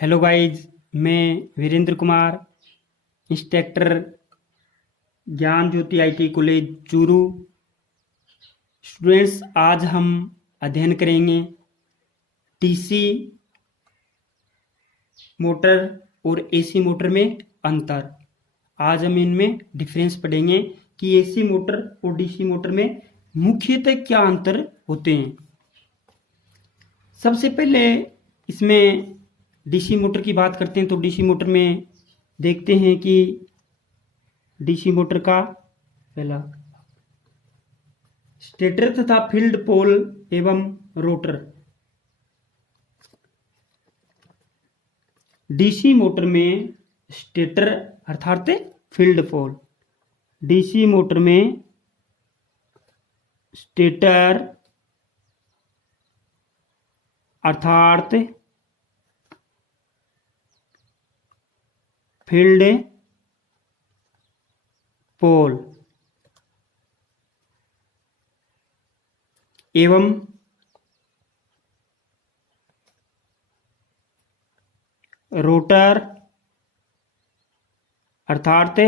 Hello guys, मैं Virendra Kumar, instructor ज्ञान ज्योति IT college Churu. Students, आज हम अध्ययन करेंगे डीसी मोटर और एसी मोटर में अंतर। आज हम इनमें डिफरेंस पढ़ेंगे कि एसी मोटर और डीसी मोटर में मुख्यतः क्या अंतर होते हैं। सबसे पहले इसमें डीसी मोटर की बात करते हैं तो डीसी मोटर में देखते हैं कि डीसी मोटर का पहला स्टेटर तथा फील्ड पोल एवं रोटर। डीसी मोटर में स्टेटर अर्थात फील्ड पोल, डीसी मोटर में स्टेटर अर्थात फील्ड पोल एवं रोटर अर्थात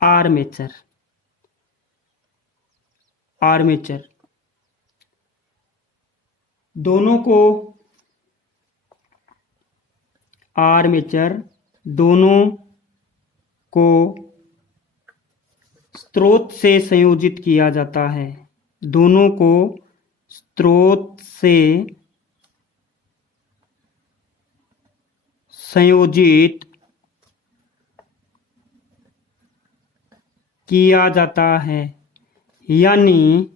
आर्मेचर। दोनों को स्रोत से संयोजित किया जाता है। दोनों को स्रोत से संयोजित किया जाता है, यानी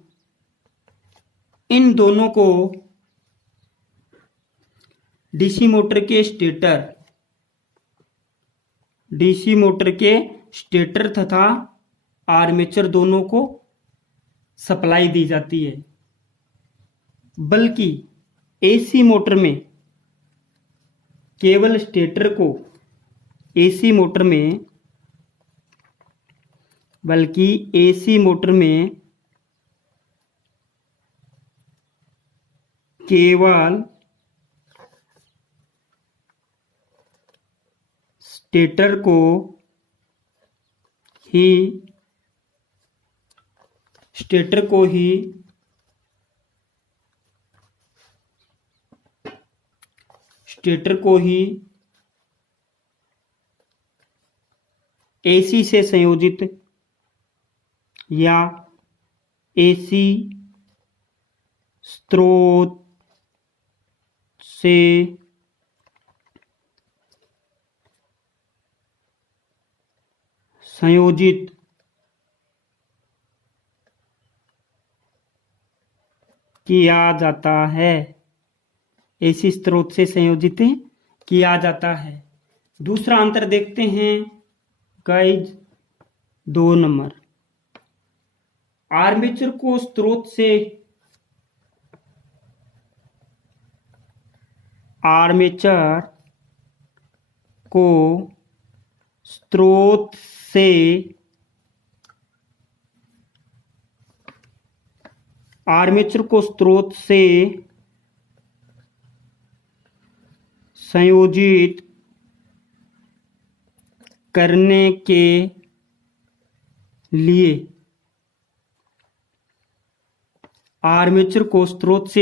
इन दोनों को डीसी मोटर के स्टेटर तथा आर्मेचर दोनों को सप्लाई दी जाती है। बल्कि एसी मोटर में केवल स्टेटर को एसी मोटर में केवल स्टेटर को ही एसी से संयोजित या एसी स्रोत से संयोजित किया जाता है। एसी स्रोत से संयोजित किया जाता है। दूसरा अंतर देखते हैं गाइज, 2 नंबर। आर्मेचर को स्रोत से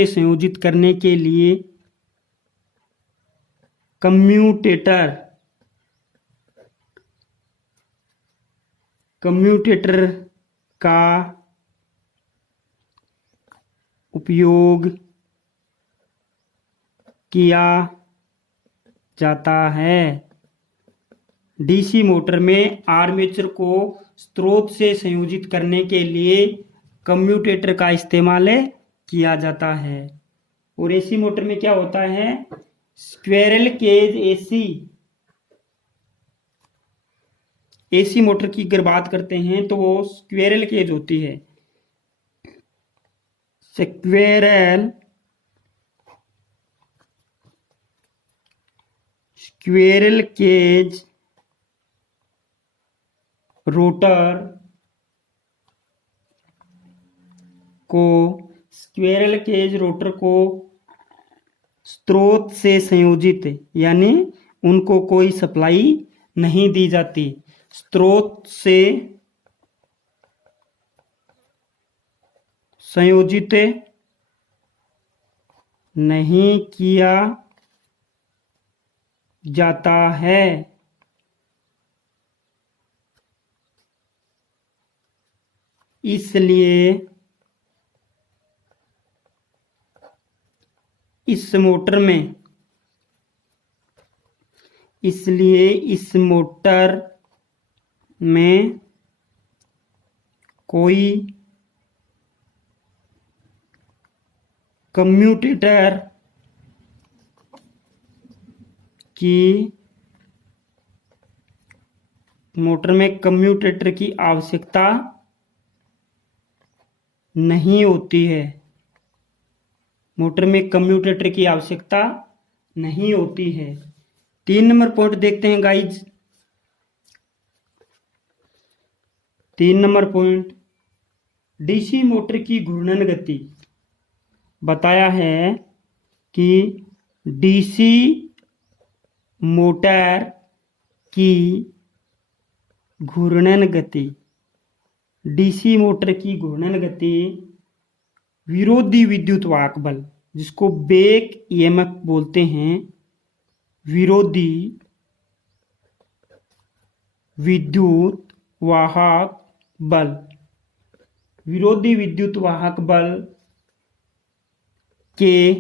संयोजित करने के लिए कम्यूटेटर का उपयोग किया जाता है। डीसी मोटर में आर्मेचर को स्रोत से संयोजित करने के लिए कम्यूटेटर का इस्तेमाल किया जाता है। और एसी मोटर में क्या होता है? स्क्वेरल केज एसी मोटर की अगर बात करते हैं तो वो स्क्वेरल केज होती है। स्क्वेरल केज रोटर को स्रोत से संयोजित, यानी उनको कोई सप्लाई नहीं दी जाती, स्रोत से संयोजित नहीं किया जाता है। इसलिए इस मोटर में कोई कम्यूटेटर की आवश्यकता नहीं होती है। मोटर में कम्यूटेटर की आवश्यकता नहीं होती है। 3 नंबर पॉइंट देखते हैं guys. 3 number point, DC motor की घूर्णन गति। बताया है कि डीसी मोटर की घूर्णन गति, डीसी मोटर की घूर्णन गति विरोधी विद्युत वाहक बल, जिसको बैक ईएमएफ बोलते हैं, विरोधी विद्युत वाहक बल, विरोधी विद्युत वाहक बल के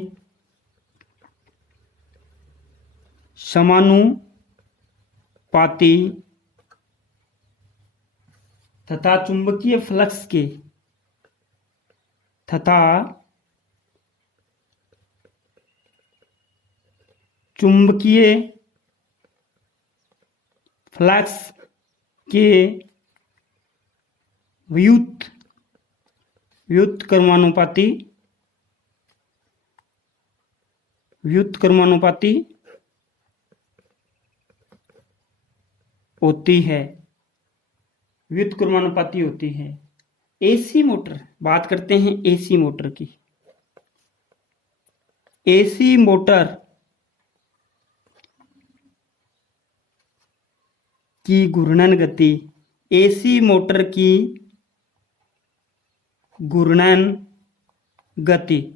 समानुपाती तथा चुंबकीय फ्लक्स के व्युत्क्रमानुपाती होती है। एसी मोटर, बात करते हैं एसी मोटर की। एसी मोटर की घूर्णन गति, एसी मोटर की घूर्णन गति,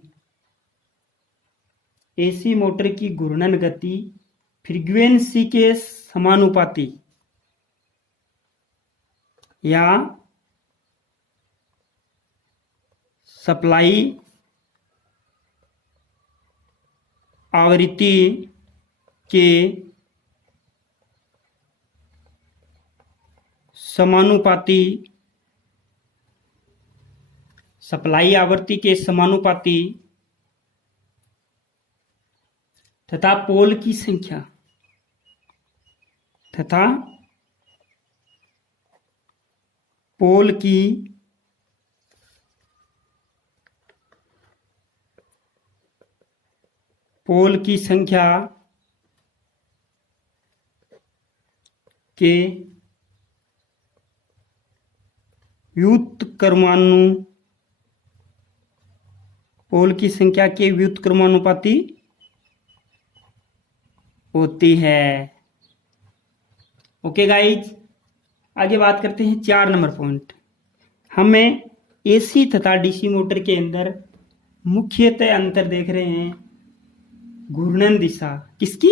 एसी मोटर की घूर्णन गति फ्रीक्वेंसी के समानुपाती या सप्लाई आवृत्ति के समानुपाती, सप्लाई आवृत्ति के समानुपाती तथा पोल की संख्या तथा पोल की संख्या के व्युत्क्रमानुपाती होती है। ओके गाइज, आगे बात करते हैं 4 नंबर पॉइंट। हमें एसी तथा डीसी मोटर के अंदर मुख्यतः अंतर देख रहे हैं। घूर्णन दिशा किसकी?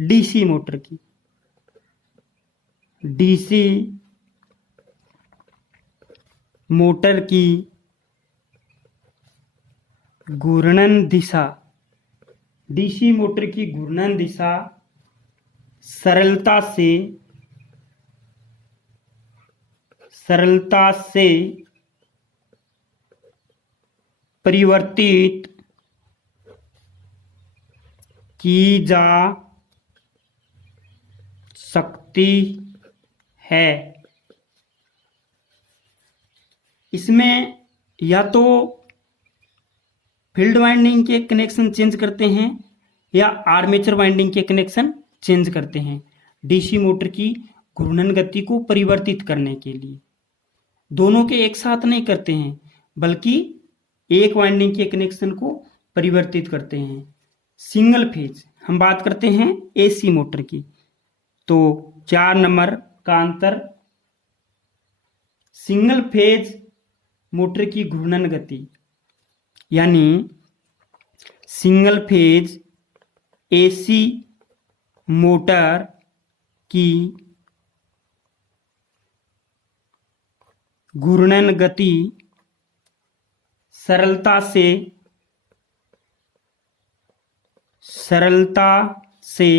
डीसी मोटर की। डीसी मोटर की घूर्णन दिशा, डीसी मोटर की घूर्णन दिशा सरलता से परिवर्तित की जा सकती है। इसमें या तो फील्ड वाइंडिंग के कनेक्शन चेंज करते हैं या आर्मेचर वाइंडिंग के कनेक्शन चेंज करते हैं, डीसी मोटर की घूर्णन गति को परिवर्तित करने के लिए। दोनों के एक साथ नहीं करते हैं, बल्कि एक वाइंडिंग के कनेक्शन को परिवर्तित करते हैं। सिंगल फेज, हम बात करते हैं एसी मोटर की, तो 4 नंबर का आंसर सिंगल फेज मोटर की घूर्णन गति, यानी सिंगल फेज एसी मोटर की घूर्णन गति सरलता से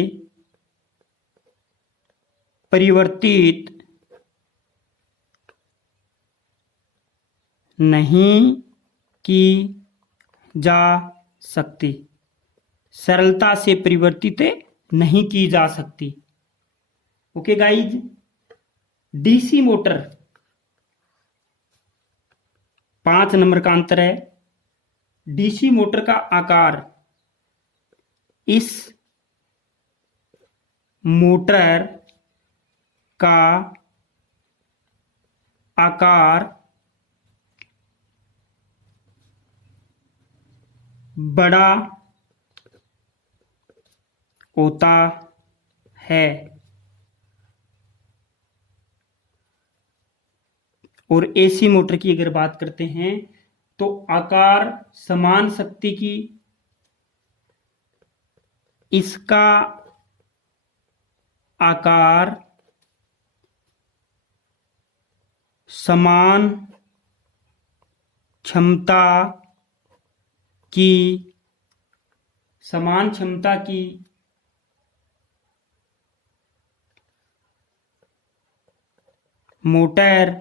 परिवर्तित नहीं की जा सकती, सरलता से परिवर्तित नहीं की जा सकती। Okay guys, DC motor 5 number का आंसर है। डीसी मोटर का आकार इस मोटर का आकार बड़ा होता है और एसी मोटर की अगर बात करते हैं तो आकार समान शक्ति की इसका आकार समान क्षमता की मोटर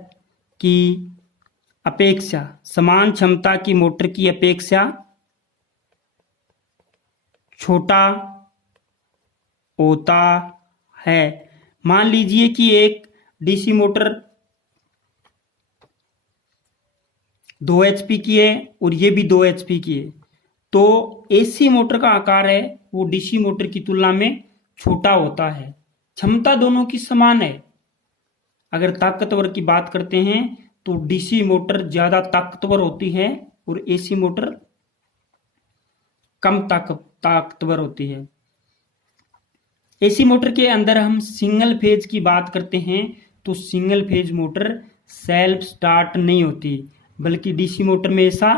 की अपेक्षा, समान क्षमता की मोटर की अपेक्षा छोटा होता है। मान लीजिए कि एक डीसी मोटर 2 एचपी की है और ये भी 2 एचपी की है, तो एसी मोटर का आकार है वो डीसी मोटर की तुलना में छोटा होता है। क्षमता दोनों की समान है। अगर ताकतवर की बात करते हैं तो डीसी मोटर ज्यादा ताकतवर होती है और एसी मोटर कम ताकतवर होती है। एसी मोटर के अंदर हम सिंगल फेज की बात करते हैं तो single phase motor self start नहीं होती, बल्कि डीसी मोटर में ऐसा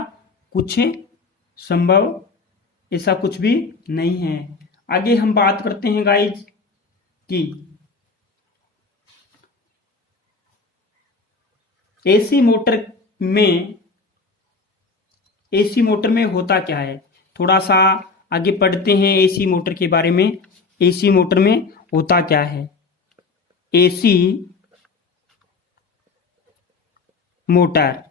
कुछ भी नहीं है। आगे हम बात करते हैं गाइज कि एसी मोटर में होता क्या है। थोड़ा सा आगे पढ़ते हैं एसी मोटर के बारे में। एसी मोटर में होता क्या है। एसी मोटर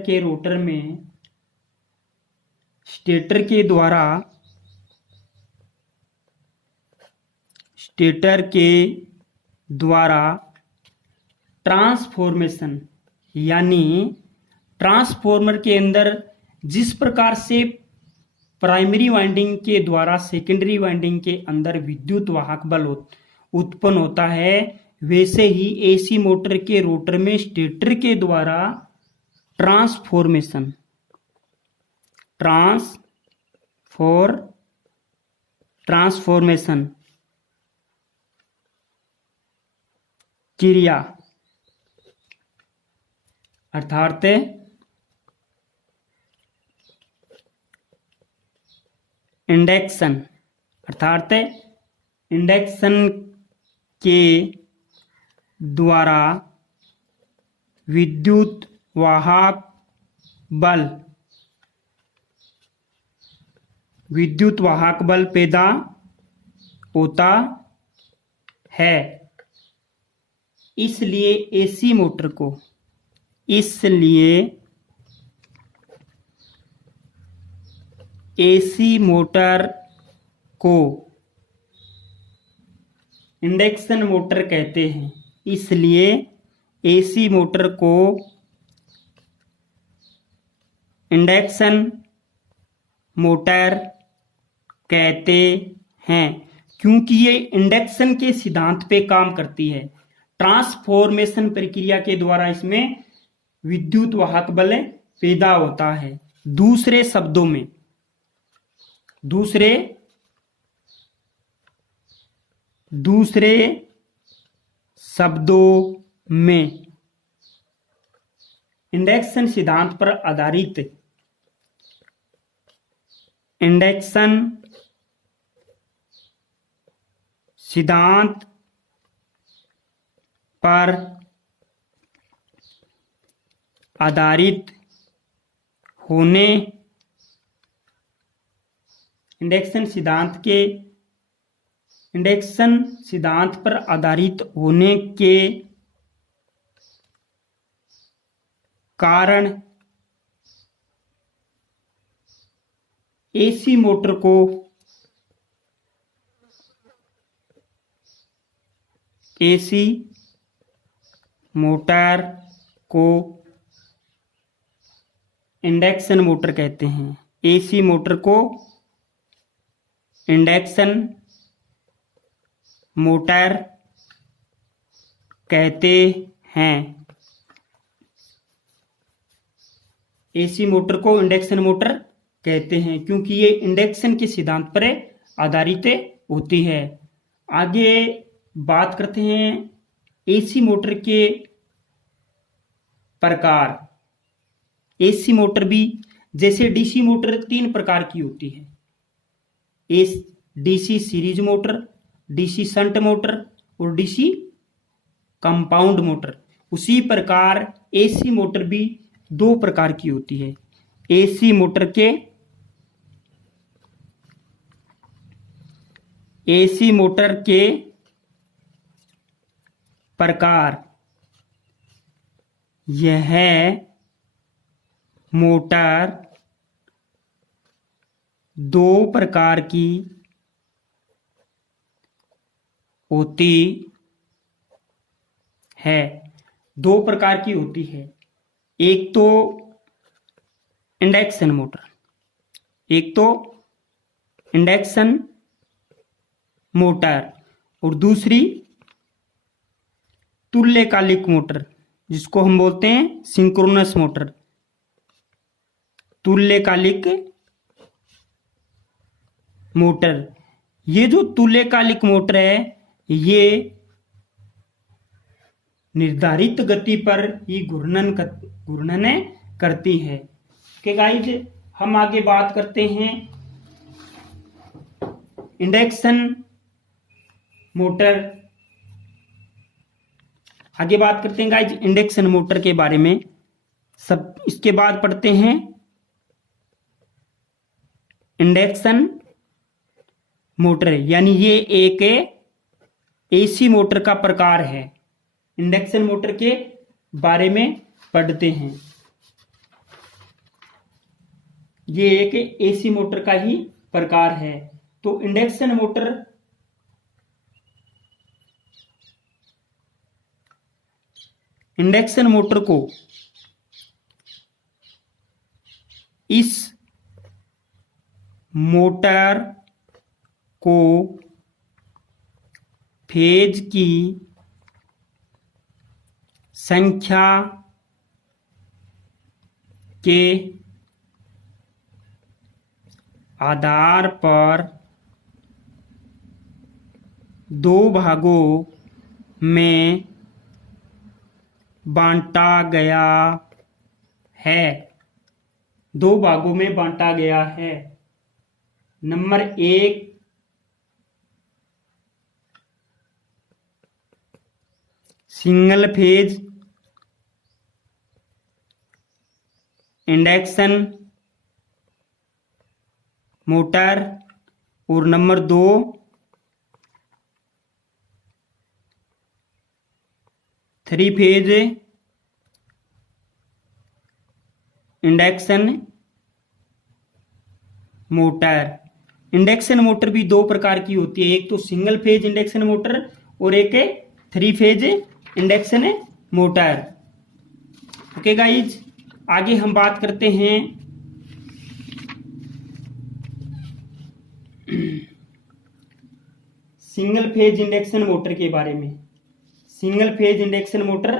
के रोटर में स्टेटर के द्वारा ट्रांसफॉर्मेशन, यानी ट्रांसफॉर्मर के अंदर जिस प्रकार से प्राइमरी वाइंडिंग के द्वारा सेकेंडरी वाइंडिंग के अंदर विद्युत वाहक बल उत्पन्न होता है, वैसे ही एसी मोटर के रोटर में स्टेटर के द्वारा ट्रांसफॉर्मेशन क्रिया अर्थात इंडक्शन के द्वारा विद्युत वाहक बल पैदा होता है। इसलिए एसी मोटर को इंडक्शन मोटर कहते हैं। इसलिए एसी मोटर को इंडक्शन मोटर कहते हैं, क्योंकि ये इंडक्शन के सिद्धांत पे काम करती है। ट्रांसफॉर्मेशन प्रक्रिया के द्वारा इसमें विद्युत वाहक बल पैदा होता है। दूसरे शब्दों में इंडक्शन सिद्धांत पर आधारित इंडक्शन सिद्धांत पर आधारित होने के कारण एसी मोटर को इंडक्शन मोटर कहते हैं। एसी मोटर को इंडक्शन मोटर कहते हैं। एसी मोटर को इंडक्शन मोटर कहते हैं क्योंकि ये इंडक्शन के सिद्धांत पर आधारित होती है। आगे बात करते हैं एसी मोटर के प्रकार। एसी मोटर भी जैसे डीसी मोटर 3 प्रकार की होती है। DC series motor, DC shunt motor और डीसी कंपाउंड मोटर। उसी प्रकार एसी मोटर भी 2 प्रकार की होती है। एसी मोटर के प्रकार। यह मोटर 2 प्रकार की होती है। 2 प्रकार की होती है। एक तो इंडक्शन मोटर और दूसरी तुल्यकालिक मोटर, जिसको हम बोलते हैं सिंक्रोनस मोटर। तुल्यकालिक मोटर, ये जो तुल्यकालिक मोटर है ये निर्धारित गति पर ही घूर्णन करती है। ओके गाइज, हम आगे बात करते हैं इंडक्शन मोटर। आगे बात करते हैं गाइज इंडक्शन मोटर के बारे में। सब इसके बाद पढ़ते हैं इंडक्शन मोटर, यानी ये एक एसी मोटर का प्रकार है। इंडक्शन मोटर के बारे में पढ़ते हैं। ये एक एसी मोटर का ही प्रकार है। तो इंडक्शन मोटर को इस मोटर को फेज की संख्या के आधार पर 2 भागों में बांटा गया है। 2 भागों में बांटा गया है। Number 1 single phase induction motor और number 2 3 phase induction motor. Induction motor भी 2 प्रकार की होती है। एक तो सिंगल फेज इंडक्शन मोटर और एक 3 phase induction motor. Okay guys, आगे हम बात करते हैं सिंगल फेज इंडक्शन मोटर के बारे में। सिंगल फेज इंडक्शन मोटर,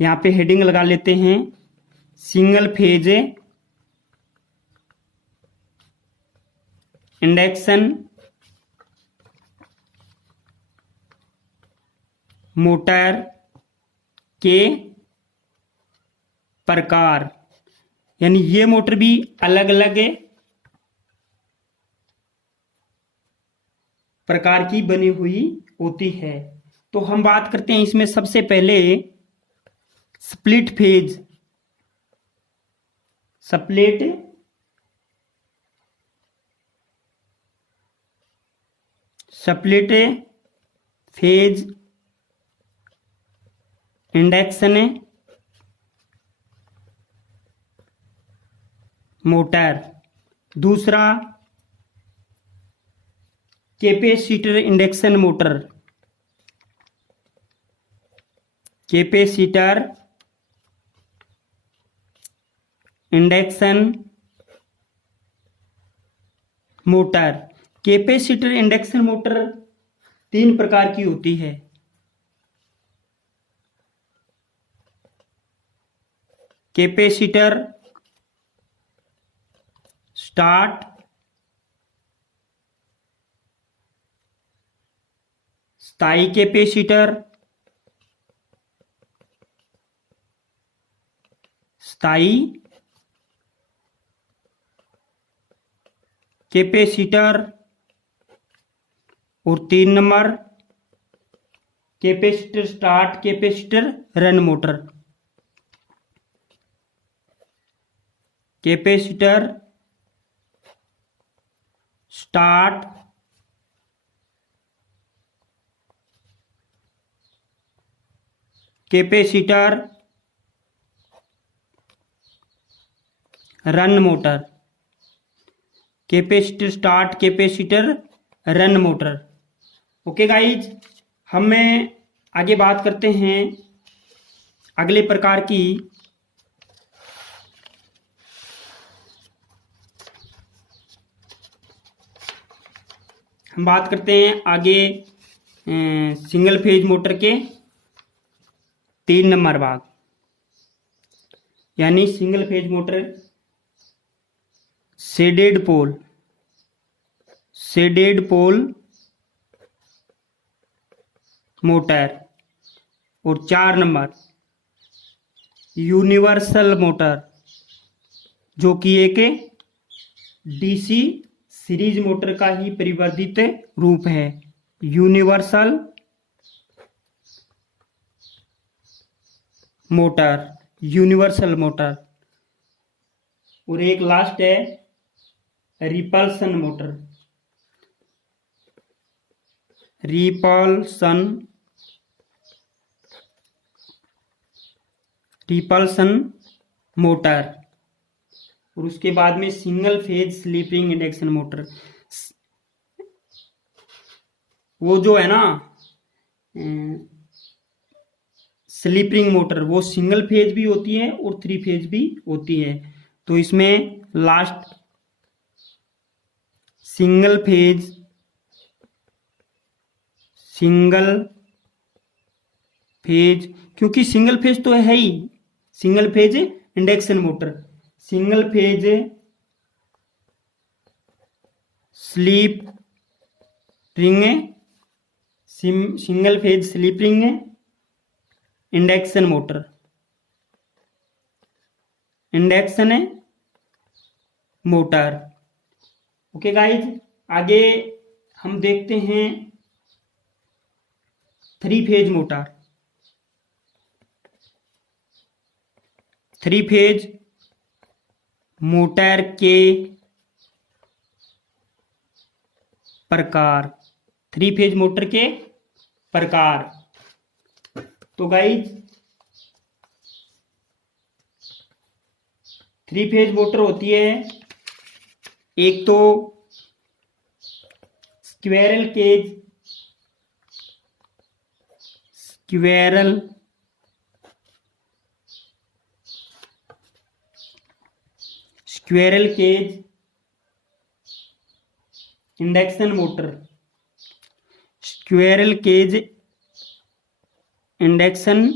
यहां पे हेडिंग लगा लेते हैं, सिंगल फेज इंडक्शन मोटर के प्रकार, यानी ये मोटर भी अलग अलग प्रकार की बनी हुई होती है। तो हम बात करते हैं इसमें सबसे पहले split phase, split split phase induction motor. दूसरा capacitor induction motor, capacitor induction motor. Capacitor induction motor 3 प्रकार की होती है। कैपेसिटर स्टार्ट, स्थायी कैपेसिटर, स्थायी कैपेसिटर, और 3 number capacitor start, capacitor run motor. Capacitor start, capacitor run motor. Capacitor start, capacitor run motor. Okay guys, हमें आगे बात करते हैं अगले प्रकार की। हम बात करते हैं आगे सिंगल फेज मोटर के 3 नंबर भाग, यानी single phase motor shaded pole, shaded pole motor. और 4 नंबर यूनिवर्सल मोटर, जो कि एक डीसी सीरीज मोटर का ही परिवर्धित रूप है, यूनिवर्सल मोटर, यूनिवर्सल मोटर। और एक लास्ट है रिपल्सन मोटर, रिपल्सन मोटर। और उसके बाद में single phase sleeping induction motor. वो जो है ना स्लीपिंग मोटर, वो सिंगल फेज भी होती है और 3 फेज भी होती है। तो इसमें लास्ट सिंगल फेज, क्योंकि सिंगल फेज तो है ही, single phase induction motor, single phase slip ring, single phase slip ring induction motor, induction motor. Okay guys, आगे हम देखते हैं 3 फेज मोटर। 3 फेज मोटर के प्रकार, 3 फेज मोटर के प्रकार। तो गाइज 3 फेज मोटर होती है, एक तो squirrel cage, squirrel cage induction motor, squirrel cage induction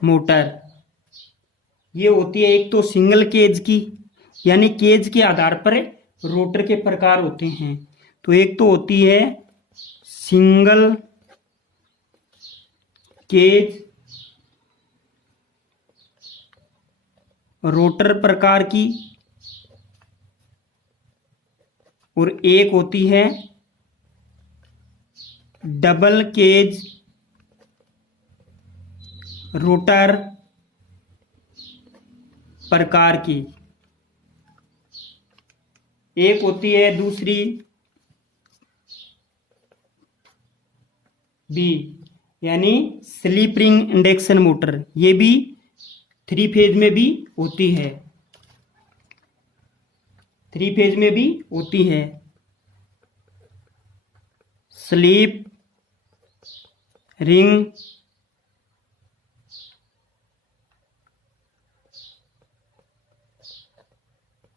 motor, ये होती है एक तो सिंगल केज की, यानी केज के आधार पर रोटर के प्रकार होते हैं। तो एक तो होती है सिंगल केज रोटर प्रकार की, और एक होती है डबल केज रोटर प्रकार की। एक होती है दूसरी बी, यानी स्लिप रिंग इंडक्शन मोटर, ये भी 3 फेज में भी होती है, 3 फेज में भी होती है। Slip ring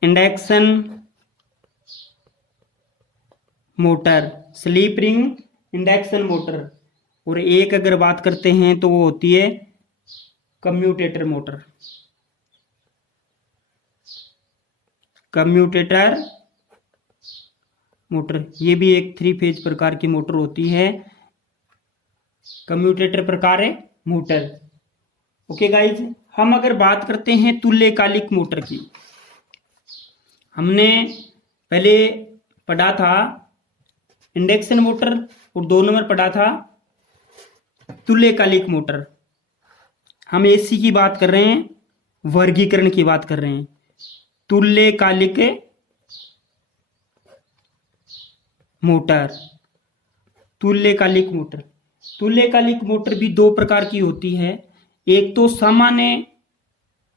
induction motor, slip ring induction motor. और एक अगर बात करते हैं तो वो होती है कम्यूटेटर मोटर, कम्यूटेटर मोटर, ये भी एक 3 फेज प्रकार की मोटर होती है, कम्यूटेटर प्रकार है मोटर। ओके गाइज, हम अगर बात करते हैं तुल्यकालिक मोटर की, हमने पहले पढ़ा था इंडक्शन मोटर और 2 नंबर पढ़ा था तुल्यकालिक मोटर। हम एसी की बात कर रहे हैं, वर्गीकरण की बात कर रहे हैं। तुल्यकालिक मोटर, तुल्यकालिक मोटर, तुल्यकालिक मोटर भी 2 प्रकार की होती है, एक तो सामान्य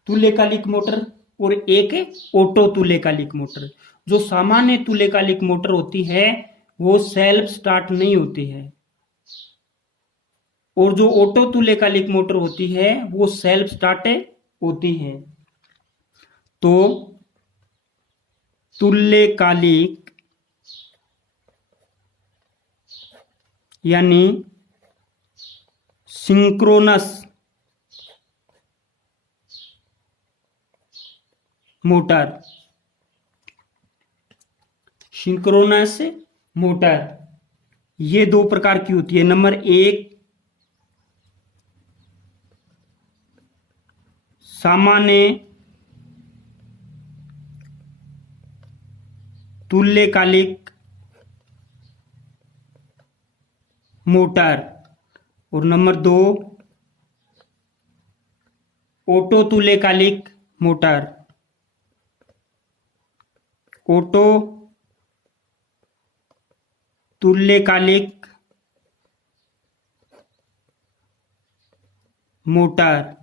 तुल्यकालिक मोटर और एक ऑटो तुल्यकालिक मोटर। जो सामान्य तुल्यकालिक मोटर होती है वो सेल्फ स्टार्ट नहीं होती है, और जो ऑटो तुल्यकालिक मोटर होती है वो सेल्फ स्टार्ट होती है। तो तुल्यकालिक यानी सिंक्रोनस मोटर, सिंक्रोनस मोटर ये 2 प्रकार की होती है। नंबर 1 सामान्य तुल्यकालिक मोटर, और नंबर 2 ऑटो तुल्यकालिक मोटर, ऑटो तुल्यकालिक मोटर।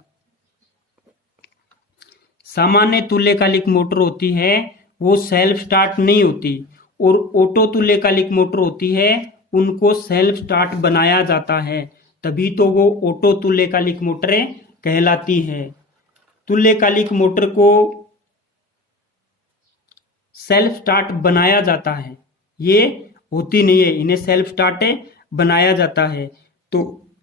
सामान्य तुल्यकालिक मोटर होती है वो सेल्फ स्टार्ट नहीं होती, और ऑटो तुल्यकालिक मोटर होती है उनको सेल्फ स्टार्ट बनाया जाता है, तभी तो वो ऑटो तुल्यकालिक मोटरें कहलाती है। तुल्यकालिक मोटर को सेल्फ स्टार्ट बनाया जाता है, ये होती नहीं है, इन्हें सेल्फ स्टार्ट बनाया जाता है। तो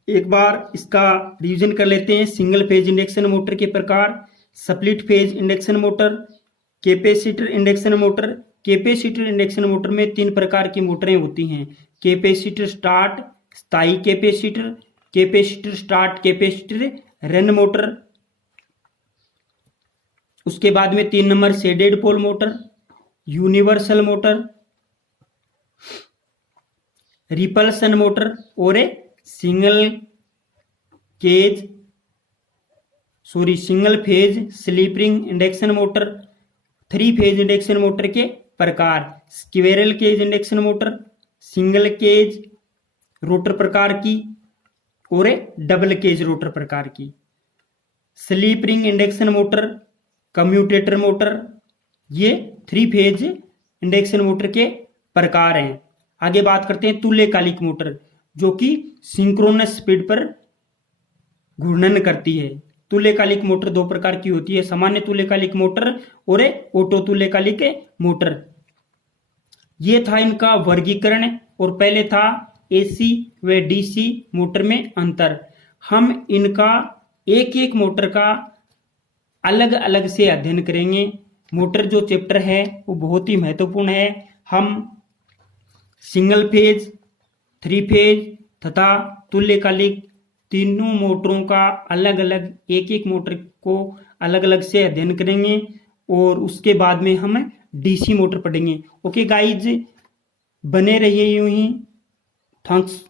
एक बार इसका रिवीजन कर लेते हैं। सिंगल फेज इंडक्शन मोटर के प्रकार, split phase induction motor, capacitor induction motor. Capacitor induction मोटर में 3 प्रकार की मोटरें होती हैं, कैपेसिटर स्टार्ट, स्थायी capacitor, capacitor start, capacitor run motor. उसके बाद में 3 number shaded pole motor, universal motor, repulsion motor, और single phase slip ring induction motor. 3 phase induction motor के प्रकार, squirrel cage induction motor, single cage rotor प्रकार की, और डबल केज रोटर प्रकार की। Slip ring induction motor, commutator motor, ये 3 phase induction motor के प्रकार हैं। आगे बात करते हैं तुल्यकालिक मोटर, जो कि सिंक्रोनस स्पीड पर घूर्णन करती है। तुल्यकालिक मोटर 2 प्रकार की होती है, सामान्य तुल्यकालिक मोटर और ऑटो तुल्यकालिक मोटर। ये था इनका वर्गीकरण और पहले था एसी व डीसी मोटर में अंतर। हम इनका एक एक मोटर का अलग अलग से अध्ययन करेंगे। मोटर जो चैप्टर है वो बहुत ही महत्वपूर्ण है। हम सिंगल फेज, थ्री फेज तथा तुल्यकालिक तीनों मोटरों का अलग अलग एक एक मोटर को अलग अलग से अध्ययन करेंगे और उसके बाद में हम डीसी मोटर पढ़ेंगे। ओके गाइज, बने रहिए यूं ही। थैंक्स।